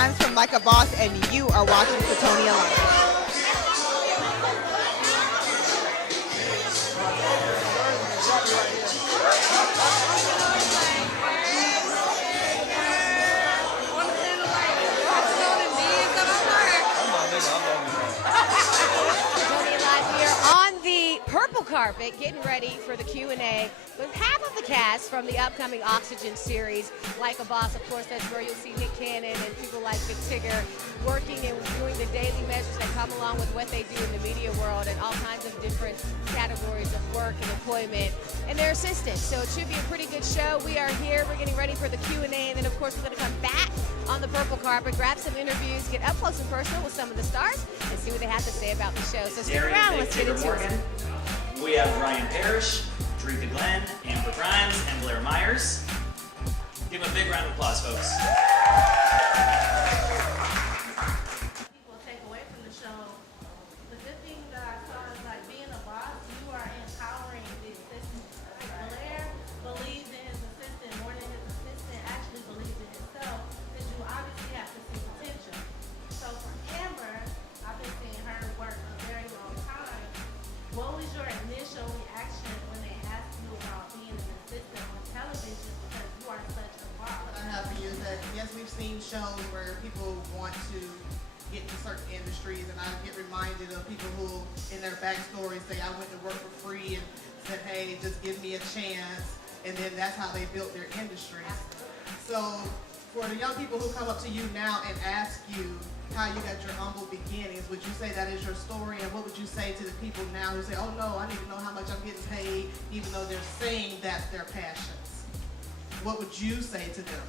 Grimes from Like a Boss, and you are watching Sytonia Live. Purple carpet, getting ready for the Q&A with half of the cast from the upcoming Oxygen series. Like a Boss, of course, that's where you'll see Nick Cannon and people like Big Tigger working and doing the daily measures that come along with what they do in the media world and all kinds of different categories of work and employment and their assistants. So it should be a pretty good show. We are here. We're getting ready for the Q&A, and then, of course, we're going to come back on the purple carpet, grab some interviews, get up close and personal with some of the stars, and see what they have to say about the show. So stick around. Let's get into it. We have Ryan Parrish, Drika Glenn, Amber Grimes, and Blair Myers. Give them a big round of applause, folks. People take away from the show. The good thing that I saw is like being a boss, you are empowering the assistant. Blair believes in his assistant more than his assistant actually believes in himself, because you obviously have to see potential. So for Amber, I've been seeing her work a very long time. What was your initial reaction when they asked you about being an assistant on television, because you are such a boss? What I have for you is that, yes, we've seen shows where people want to get to certain industries, and I get reminded of people who, in their backstory, say, I went to work for free and said, hey, just give me a chance, and then that's how they built their industries. So for the young people who come up to you now and ask you how you got your humble beginnings, would you say that is your story? And what would you say to the people now who say, oh no, I need to know how much I'm getting paid, even though they're saying that's their passions? What would you say to them?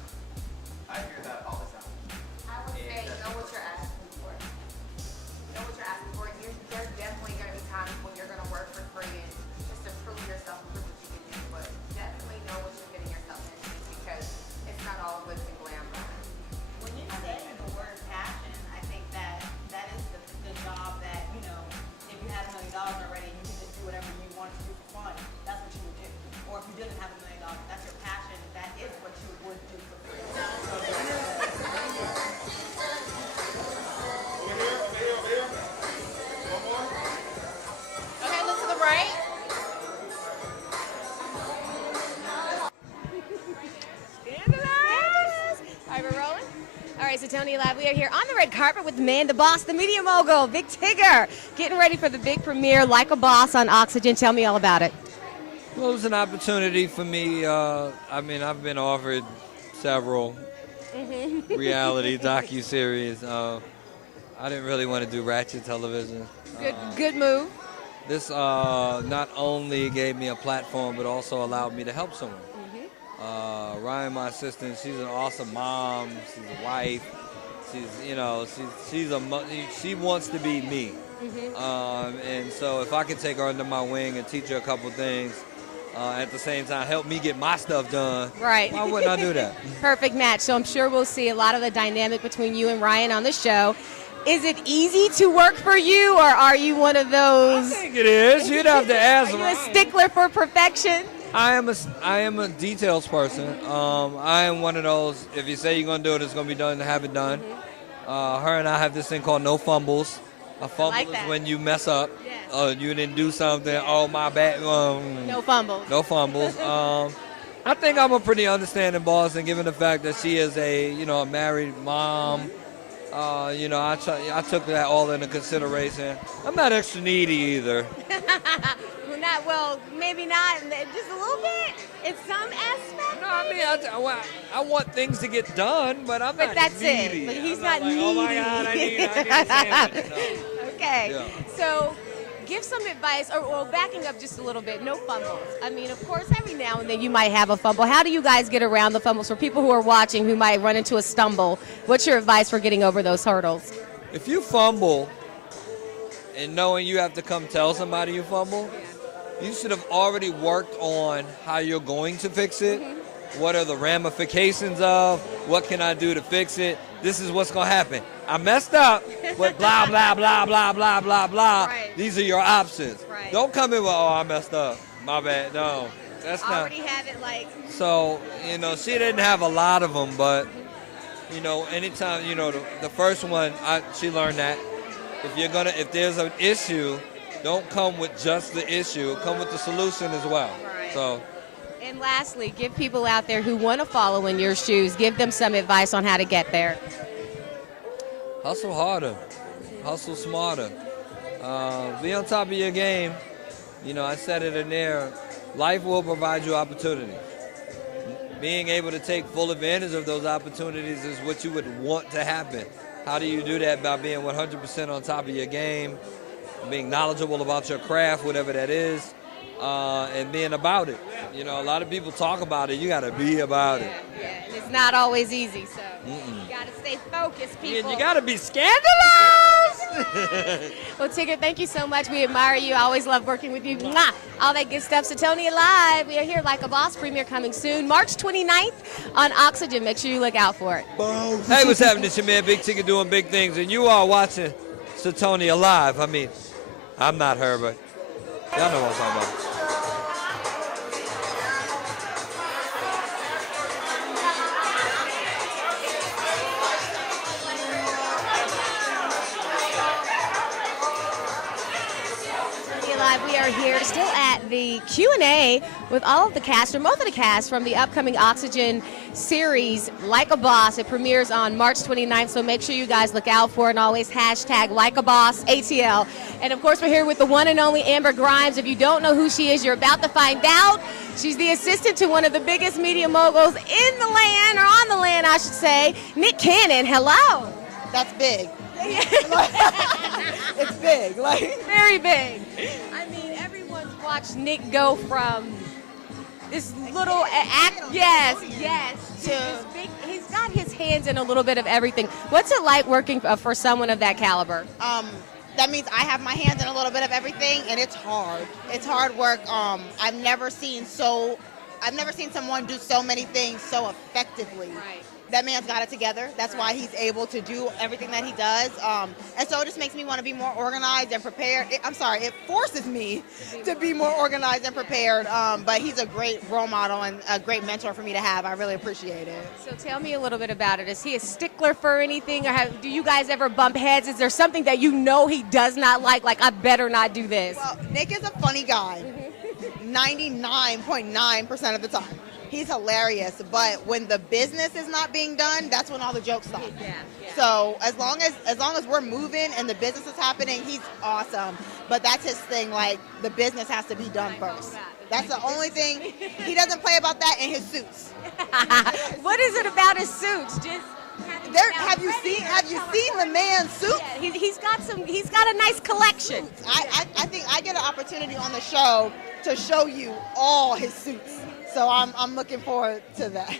I hear that all the time. I would say know what you're asking for. Know what you're asking for. There's definitely going to be times when you're going to work for free and just to prove yourself and prove what you can do, but definitely know what you're getting yourself into, because it's not all glitz and glamour. When you say the word passion, I think that is the job that, you know, if you had $1 million already, you can just do whatever you want to do for fun. That's what you would do. Or if you didn't have $1 million, that's your passion. That is what you would do for free. Okay, look to the right. All right, we're rolling. All right, Sytonia Live, we are here on the red carpet with the man, the boss, the media mogul, Big Tigger, getting ready for the big premiere, Like a Boss on Oxygen. Tell me all about it. Well, it was an opportunity for me. I mean, I've been offered several reality docu-series. I didn't really want to do ratchet television. Good move. This not only gave me a platform, but also allowed me to help someone. Ryan, my assistant, she's an awesome mom. She's a wife. She's, you know, she wants to be me. And so if I could take her under my wing and teach her a couple things, at the same time help me get my stuff done, right? Why wouldn't I do that? Perfect match. So I'm sure we'll see a lot of the dynamic between you and Ryan on the show. Is it easy to work for you, or are you one of those? I think it is. You'd have to ask. Are you a stickler for perfection? I am a details person. I am one of those, if you say you're going to do it, it's going to be done, have it done. Her and I have this thing called no fumbles. A fumble is when you mess up. Yes. You didn't do something, oh, my bad. No fumbles. No fumbles. I think I'm a pretty understanding boss, and given the fact that she is a married mom, you know, I took that all into consideration. I'm not extra needy either. Well, maybe not, just a little bit in some aspect. No, I mean, I want things to get done, but I'm not that's needy. it. But he's I'm not like, needy. oh my God, I need a sandwich. No. Okay, Yeah. so give some advice, or backing up just a little bit, no fumbles. I mean, of course, every now and then you might have a fumble. How do you guys get around the fumbles for people who are watching who might run into a stumble? What's your advice for getting over those hurdles? If you fumble and knowing you have to come tell somebody you fumble, you should have already worked on how you're going to fix it. What are the ramifications of? What can I do to fix it? This is what's going to happen. I messed up, but blah, blah, blah, blah, blah, blah, blah. Right. These are your options. Right. Don't come in with, oh, I messed up. My bad. No, that's not. Already have it like. So, you know, she didn't have a lot of them, but, You know, anytime, you know, the first one, she learned that if there's an issue, don't come with just the issue, come with the solution as well. Right. So, And lastly, give people out there who want to follow in your shoes, give them some advice on how to get there. hustle harder, hustle smarter, be on top of your game. You know, I said it in there, life will provide you opportunities. Being able to take full advantage of those opportunities is what you would want to happen. How do you do that? By being 100% on top of your game, being knowledgeable about your craft, whatever that is, and being about it. You know, a lot of people talk about it. You got to be about it. Yeah, and it's not always easy, so you got to stay focused, people. And you got to be scandalous. Well, Tigger, thank you so much. We admire you. I always love working with you. Mwah! All that good stuff. SytonniaLIVE. We are here like a boss. Premiere coming soon, March 29th on Oxygen. Make sure you look out for it. Hey, what's happening? It's your man Big Tigger doing big things, and you are watching SytonniaLIVE. I mean, I'm not her, but y'all know what I'm talking about. We are here still at the Q&A with all of the cast, or most of the cast, from the upcoming Oxygen series, Like a Boss. It premieres on March 29th, so make sure you guys look out for it, and always hashtag Like a Boss ATL. And of course, we're here with the one and only Amber Grimes. If you don't know who she is, you're about to find out. She's the assistant to one of the biggest media moguls in the land, or on the land, I should say, Nick Cannon. Hello. That's big. It's big, like Very big. I mean, everyone's watched Nick go from this little act, yes, to this big. He's got his hands in a little bit of everything. What's it like working for someone of that caliber? that means I have my hands in a little bit of everything, and it's hard. It's hard work. I've never seen someone do so many things so effectively. Right. That man's got it together. That's why he's able to do everything that he does. And so it just makes me want to be more organized and prepared. It forces me to be more organized and prepared. But he's a great role model and a great mentor for me to have. I really appreciate it. So tell me a little bit about it. Is he a stickler for anything, or do you guys ever bump heads? Is there something that you know he does not like I better not do this? Well, Nick is a funny guy, 99.9% of the time. He's hilarious, but when the business is not being done, that's when all the jokes stop. Yeah. So as long as we're moving and the business is happening, he's awesome. But that's his thing. Like, the business has to be done first. That's the only thing. He doesn't play about that in his suits. What is it about his suits? Just Have you seen the man's suits? Yeah, he's got a nice collection. I think I get an opportunity on the show to show you all his suits. So I'm looking forward to that.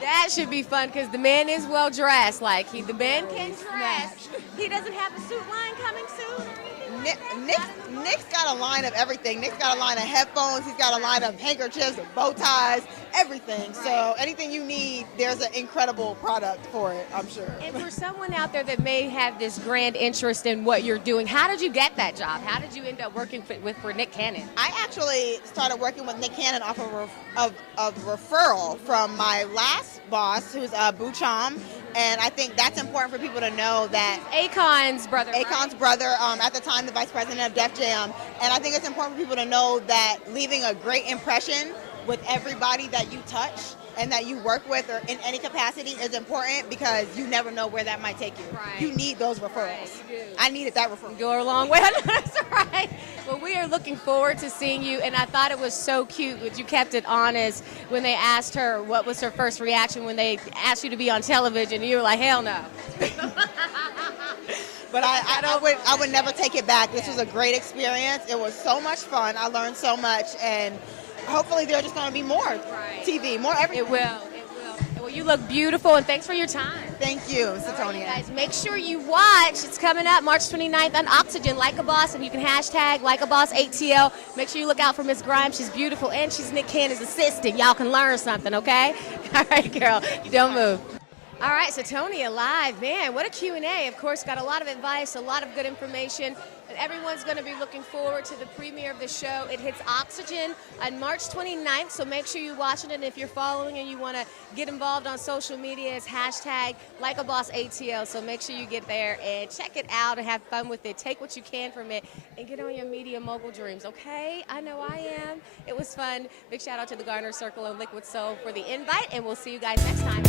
That should be fun because the man is well dressed. The man can dress. He doesn't have a suit line coming soon or anything. Nick's got a line of everything. Nick's got a line of headphones. He's got a line of handkerchiefs, bow ties, everything. Right. So anything you need, there's an incredible product for it, I'm sure. And for someone out there that may have this grand interest in what you're doing, how did you get that job? How did you end up working for Nick Cannon? I actually started working with Nick Cannon off of referral from my last boss, who's Boo Chom. And I think that's important for people to know that Akon's brother. Akon's brother, at the time, the vice president of Def Jam. And I think it's important for people to know that leaving a great impression with everybody that you touch and that you work with or in any capacity is important, because you never know where that might take you. Right. You need those referrals. Right, you do. I needed that referral. Go a long way. That's right. Well, we are looking forward to seeing you, and I thought it was so cute that you kept it honest when they asked her what was her first reaction when they asked you to be on television, and you were like, hell no. But I would never take it back. This was a great experience. It was so much fun. I learned so much, and hopefully there's just going to be more TV, more everything. It will. Well, you look beautiful, and thanks for your time. Thank you, Sytonia. Sytonnia. You guys, make sure you watch. It's coming up March 29th on Oxygen, Like a Boss, and you can hashtag Like a Boss ATL. Make sure you look out for Miss Grimes. She's beautiful, and she's Nick Cannon's assistant. Y'all can learn something, okay? All right, girl, you don't move. All right, Sytonia Live, man, what a Q&A. Of course, got a lot of advice, a lot of good information, and everyone's going to be looking forward to the premiere of the show. It hits Oxygen on March 29th, so make sure you're watching it. And if you're following and you want to get involved on social media, it's hashtag #LikeABossATL, so make sure you get there and check it out and have fun with it. Take what you can from it and get on your media mogul dreams, okay? I know I am. It was fun. Big shout out to the Garner Circle and Liquid Soul for the invite, and we'll see you guys next time.